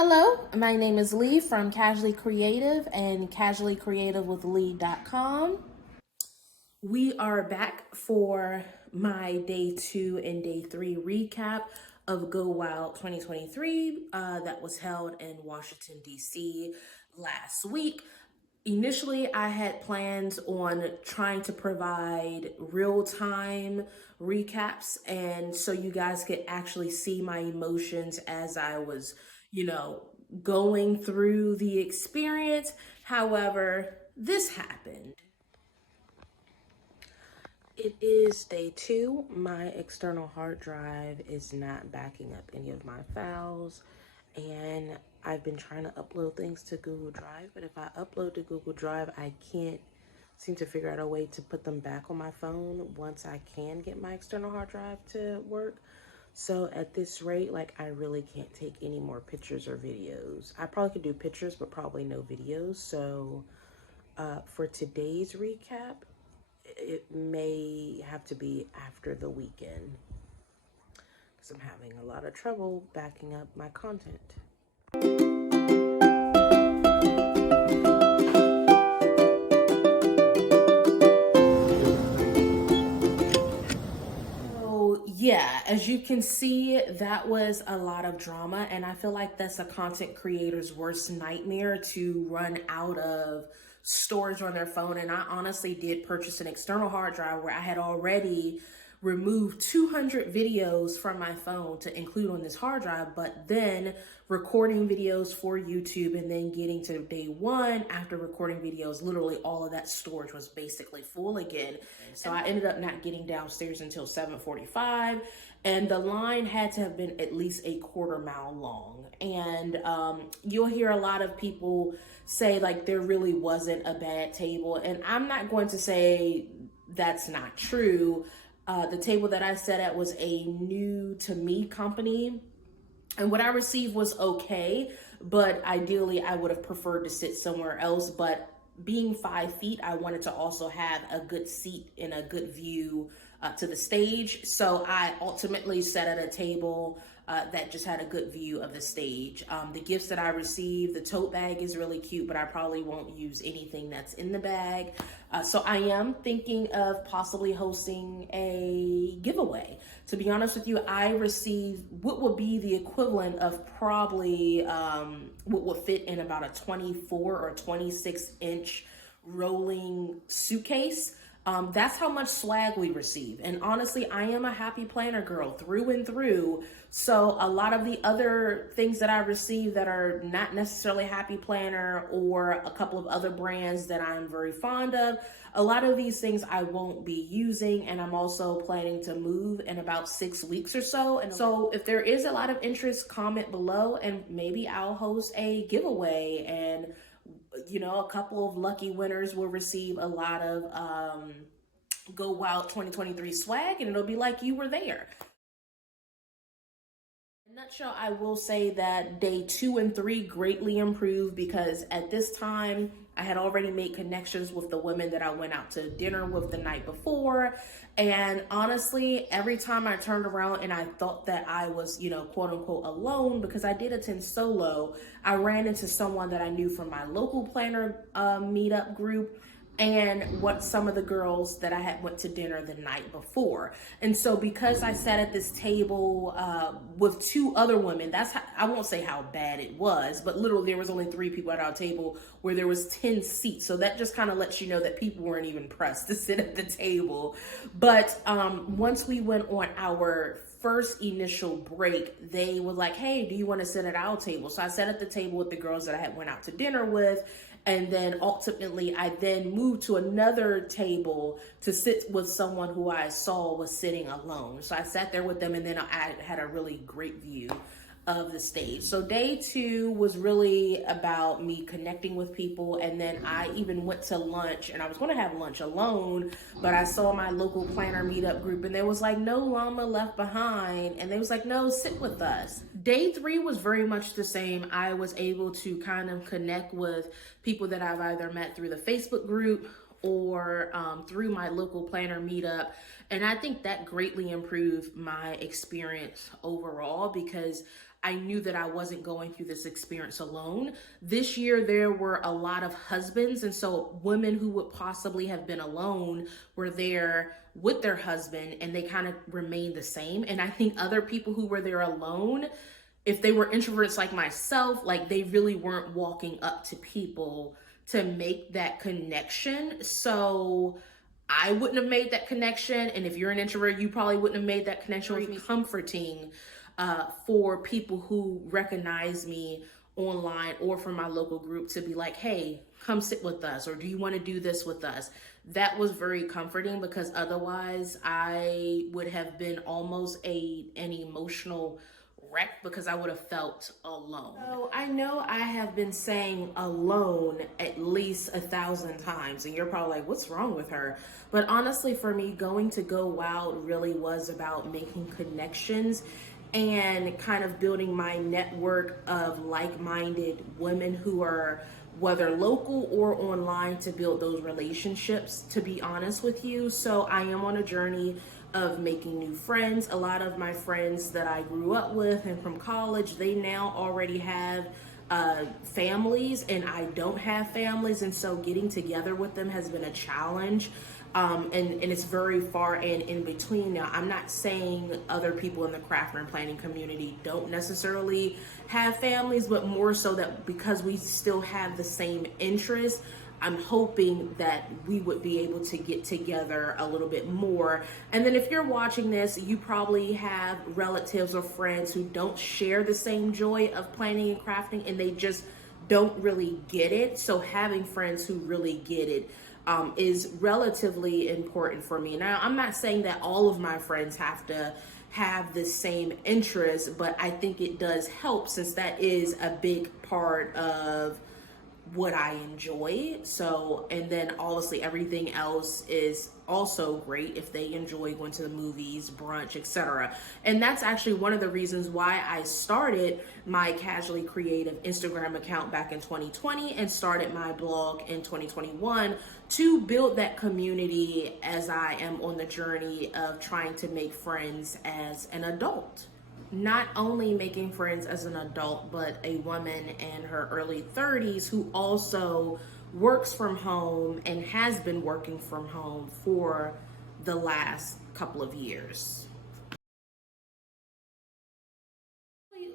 Hello, my name is Lee from Casually Creative and casuallycreativewithlee.com. We are back for my day 2 and day 3 recap of Go Wild 2023 that was held in Washington, D.C. last week. Initially, I had plans on trying to provide real-time recaps, and so you guys could actually see my emotions as I was, going through the experience. However, this happened. It is day 2. My external hard drive is not backing up any of my files, and I've been trying to upload things to Google Drive, but if I upload to Google Drive, I can't seem to figure out a way to put them back on my phone once I can get my external hard drive to work. So at this rate, I really can't take any more pictures or videos. I probably could do pictures, but probably no videos. So for today's recap, it may have to be after the weekend because I'm having a lot of trouble backing up my content. So yeah, as you can see, that was a lot of drama, and I feel like that's a content creator's worst nightmare, to run out of storage on their phone. And I honestly did purchase an external hard drive where I had already removed 200 videos from my phone to include on this hard drive, but then recording videos for YouTube and then getting to day 1 after recording videos, literally all of that storage was basically full again. So I ended up not getting downstairs until 7:45, and the line had to have been at least a quarter mile long. And you'll hear a lot of people say there really wasn't a bad table, and I'm not going to say that's not true. The table that I sat at was a new to me company, and what I received was okay, but ideally I would have preferred to sit somewhere else. But being 5 feet, I wanted to also have a good seat and a good view to the stage. So I ultimately sat at a table that just had a good view of the stage. The gifts that I received, the tote bag is really cute, but I probably won't use anything that's in the bag. So I am thinking of possibly hosting a giveaway. To be honest with you, I received what would be the equivalent of probably what would fit in about a 24 or 26 inch rolling suitcase. That's how much swag we receive. And honestly, I am a happy planner girl through and through. So a lot of the other things that I receive that are not necessarily happy planner, or a couple of other brands that I'm very fond of, a lot of these things I won't be using. And I'm also planning to move in about 6 weeks or so. And so if there is a lot of interest, comment below and maybe I'll host a giveaway, and a couple of lucky winners will receive a lot of Go Wild 2023 swag, and it'll be like you were there. In a nutshell, I will say that day 2 and 3 greatly improved, because at this time I had already made connections with the women that I went out to dinner with the night before. And honestly, every time I turned around and I thought that I was, quote unquote alone, because I did attend solo, I ran into someone that I knew from my local planner meetup group, and what some of the girls that I had went to dinner the night before. And so because I sat at this table with 2 other women, I won't say how bad it was, but literally there was only 3 people at our table where there was 10 seats. So that just kind of lets you know that people weren't even pressed to sit at the table. But once we went on our first initial break, they were like, hey, do you want to sit at our table? So I sat at the table with the girls that I had went out to dinner with. And then ultimately, I then moved to another table to sit with someone who I saw was sitting alone. So I sat there with them, and then I had a really great view of the stage. So day 2 was really about me connecting with people. And then I even went to lunch, and I was going to have lunch alone, but I saw my local planner meetup group, and there was no llama left behind. And they was like, no, sit with us. Day 3 was very much the same. I was able to kind of connect with people that I've either met through the Facebook group or through my local planner meetup. And I think that greatly improved my experience overall, because I knew that I wasn't going through this experience alone. This year, there were a lot of husbands. And so women who would possibly have been alone were there with their husband, and they kind of remained the same. And I think other people who were there alone, if they were introverts like myself, like they really weren't walking up to people to make that connection. So I wouldn't have made that connection. And if you're an introvert, you probably wouldn't have made that connection with me. Comforting for people who recognize me online or from my local group to be like, hey, come sit with us, or do you want to do this with us? That was very comforting, because otherwise I would have been almost an emotional wreck, because I would have felt alone. So I know I have been saying alone at least 1,000 times, and you're probably like, what's wrong with her? But honestly, for me, going to Go Wild really was about making connections and kind of building my network of like-minded women who are whether local or online, to build those relationships, to be honest with you. So I am on a journey of making new friends. A lot of my friends that I grew up with and from college, they now already have families, and I don't have families, and so getting together with them has been a challenge. And it's very far and in between. Now, I'm not saying other people in the craft and planning community don't necessarily have families, but more so that because we still have the same interests, I'm hoping that we would be able to get together a little bit more. And then if you're watching this, you probably have relatives or friends who don't share the same joy of planning and crafting, and they just don't really get it. So having friends who really get it is relatively important for me. Now, I'm not saying that all of my friends have to have the same interest, but I think it does help, since that is a big part of what I enjoy. So, and then obviously everything else is also great if they enjoy going to the movies, brunch, etc. And that's actually one of the reasons why I started my Casually Creative Instagram account back in 2020 and started my blog in 2021, to build that community as I am on the journey of trying to make friends as an adult. Not only making friends as an adult, but a woman in her early 30s who also works from home and has been working from home for the last couple of years.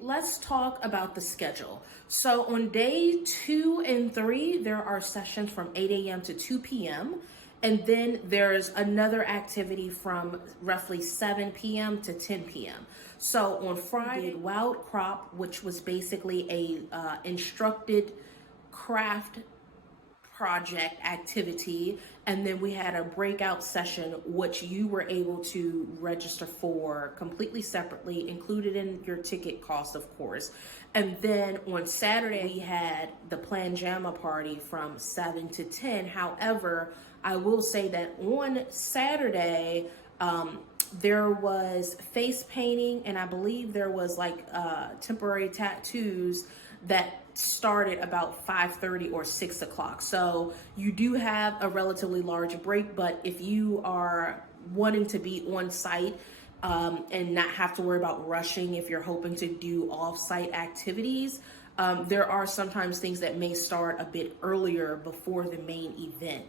Let's talk about the schedule. So on day 2 and 3, there are sessions from 8 a.m. to 2 p.m. And then there's another activity from roughly 7 p.m. to 10 p.m. So on Friday, did Wild Crop, which was basically a instructed craft project activity, and then we had a breakout session which you were able to register for completely separately, included in your ticket cost, of course. And then on Saturday we had the Planjama party from 7 to 10. However, I will say that on Saturday there was face painting, and I believe there was like temporary tattoos that started about 5:30 or 6 o'clock. So you do have a relatively large break, but if you are wanting to be on site and not have to worry about rushing, if you're hoping to do off-site activities, there are sometimes things that may start a bit earlier before the main event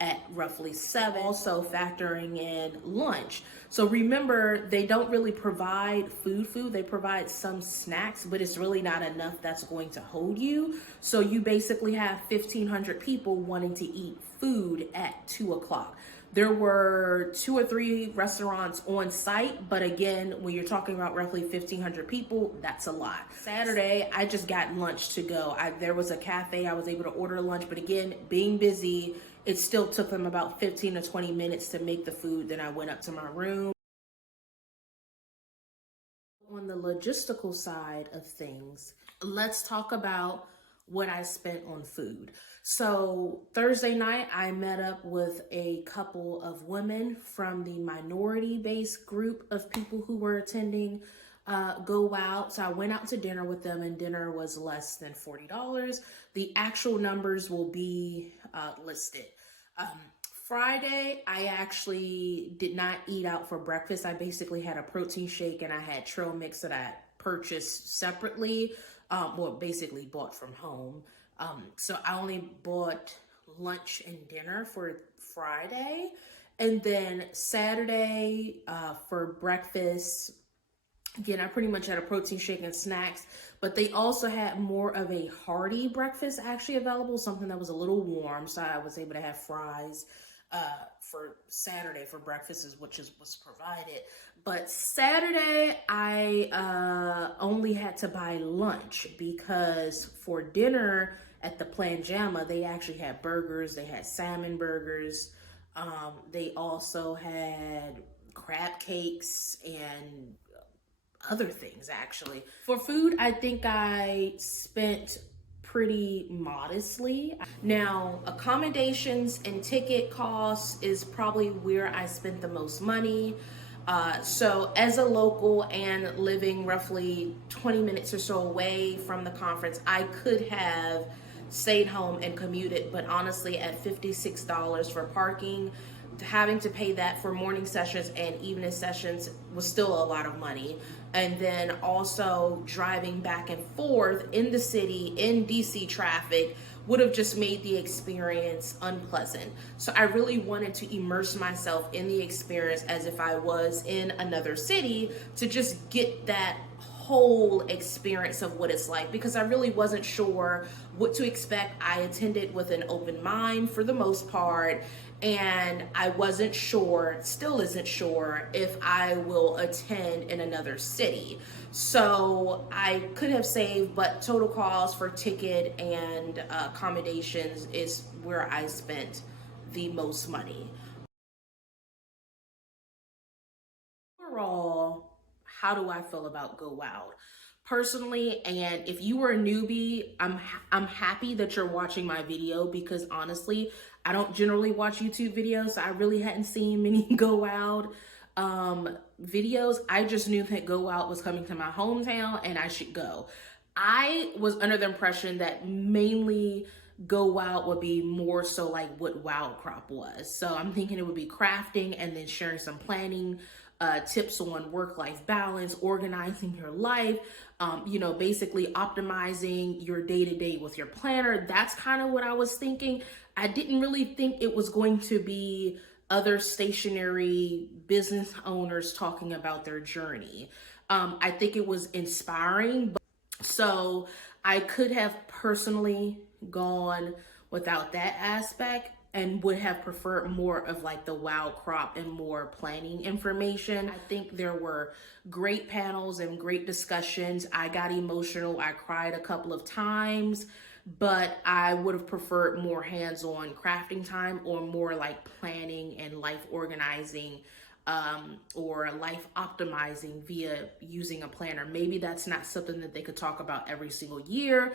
at roughly 7, also factoring in lunch. So remember, they don't really provide food, they provide some snacks, but it's really not enough that's going to hold you. So you basically have 1,500 people wanting to eat food at 2 o'clock. There were 2 or 3 restaurants on site, but again, when you're talking about roughly 1,500 people, that's a lot. Saturday, I just got lunch to go. There was a cafe, I was able to order lunch, but again, being busy, it still took them about 15 to 20 minutes to make the food. Then I went up to my room. On the logistical side of things, let's talk about what I spent on food. So Thursday night, I met up with a couple of women from the minority-based group of people who were attending Go Wild. So I went out to dinner with them, and dinner was less than $40. The actual numbers will be listed. Friday, I actually did not eat out for breakfast. I basically had a protein shake and I had trail mix that I purchased separately, well, basically bought from home. So I only bought lunch and dinner for Friday. And then Saturday, for breakfast, again, I pretty much had a protein shake and snacks, but they also had more of a hearty breakfast actually available, something that was a little warm. So I was able to have fries for Saturday for breakfast, which was provided. But Saturday, I only had to buy lunch because for dinner at the Planjama, they actually had burgers. They had salmon burgers. They also had crab cakes and other things actually. For food, I think I spent pretty modestly. Now, accommodations and ticket costs is probably where I spent the most money. So as a local and living roughly 20 minutes or so away from the conference, I could have stayed home and commuted, but honestly at $56 for parking, having to pay that for morning sessions and evening sessions was still a lot of money. And then also driving back and forth in the city in DC traffic would have just made the experience unpleasant. So I really wanted to immerse myself in the experience as if I was in another city to just get that whole experience of what it's like, because I really wasn't sure what to expect. I attended with an open mind for the most part, and I wasn't sure, still isn't sure, if I will attend in another city. So I could have saved, but total cost for ticket and accommodations is where I spent the most money. Overall, how do I feel about Go Out? Personally, and if you were a newbie, I'm happy that you're watching my video, because honestly, I don't generally watch YouTube videos. So I really hadn't seen many Go Out videos. I just knew that Go Out was coming to my hometown and I should go. I was under the impression that mainly Go Out would be more so like what Wild Crop was. So I'm thinking it would be crafting and then sharing some planning tips on work-life balance, organizing your life, basically optimizing your day-to-day with your planner. That's kind of what I was thinking. I didn't really think it was going to be other stationary business owners talking about their journey. I think it was inspiring, so I could have personally gone without that aspect and would have preferred more of like the Wild Crop and more planning information. I think there were great panels and great discussions. I got emotional. I cried a couple of times, but I would have preferred more hands-on crafting time or more like planning and life organizing or life optimizing via using a planner. Maybe that's not something that they could talk about every single year,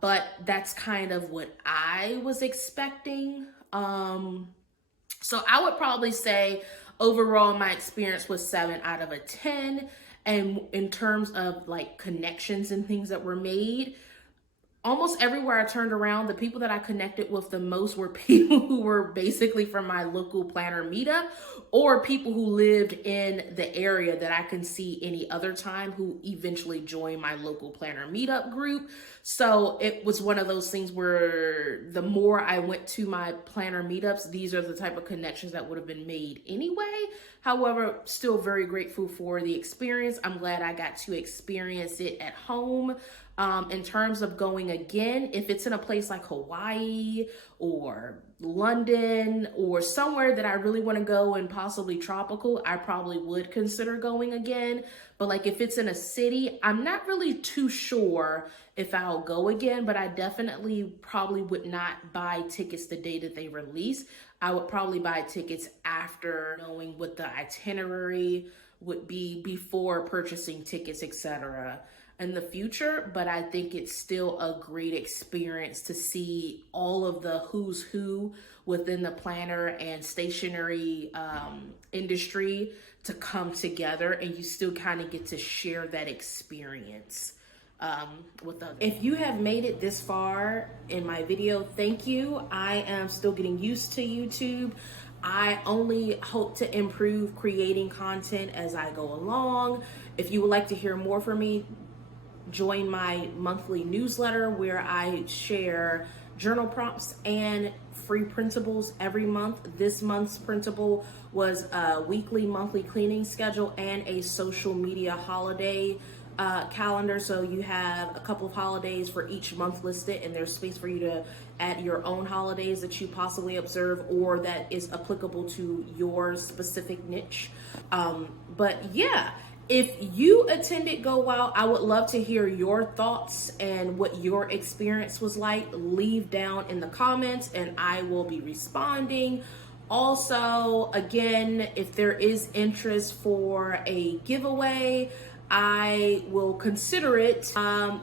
but that's kind of what I was expecting. So I would probably say overall my experience was 7 out of 10. And in terms of like connections and things that were made, almost everywhere I turned around, the people that I connected with the most were people who were basically from my local planner meetup, or people who lived in the area that I can see any other time who eventually joined my local planner meetup group. So it was one of those things where the more I went to my planner meetups, these are the type of connections that would have been made anyway. However, still very grateful for the experience. I'm glad I got to experience it at home. In terms of going again, if it's in a place like Hawaii or London or somewhere that I really want to go and possibly tropical, I probably would consider going again. But like if it's in a city, I'm not really too sure if I'll go again, but I definitely probably would not buy tickets the day that they release. I would probably buy tickets after knowing what the itinerary would be before purchasing tickets, etc. in the future. But I think it's still a great experience to see all of the who's who within the planner and stationery industry to come together, and you still kind of get to share that experience with others. If you have made it this far in my video, thank you. I am still getting used to YouTube. I only hope to improve creating content as I go along. If you would like to hear more from me, join my monthly newsletter where I share journal prompts and free printables every month. This month's printable was a weekly, monthly cleaning schedule and a social media holiday calendar. So you have a couple of holidays for each month listed, and there's space for you to add your own holidays that you possibly observe or that is applicable to your specific niche. But yeah, if you attended Go Wild, I would love to hear your thoughts and what your experience was like. Leave down in the comments and I will be responding. Also, again, if there is interest for a giveaway, I will consider it.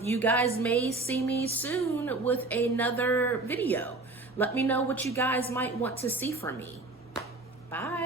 You guys may see me soon with another video. Let me know what you guys might want to see from me. Bye.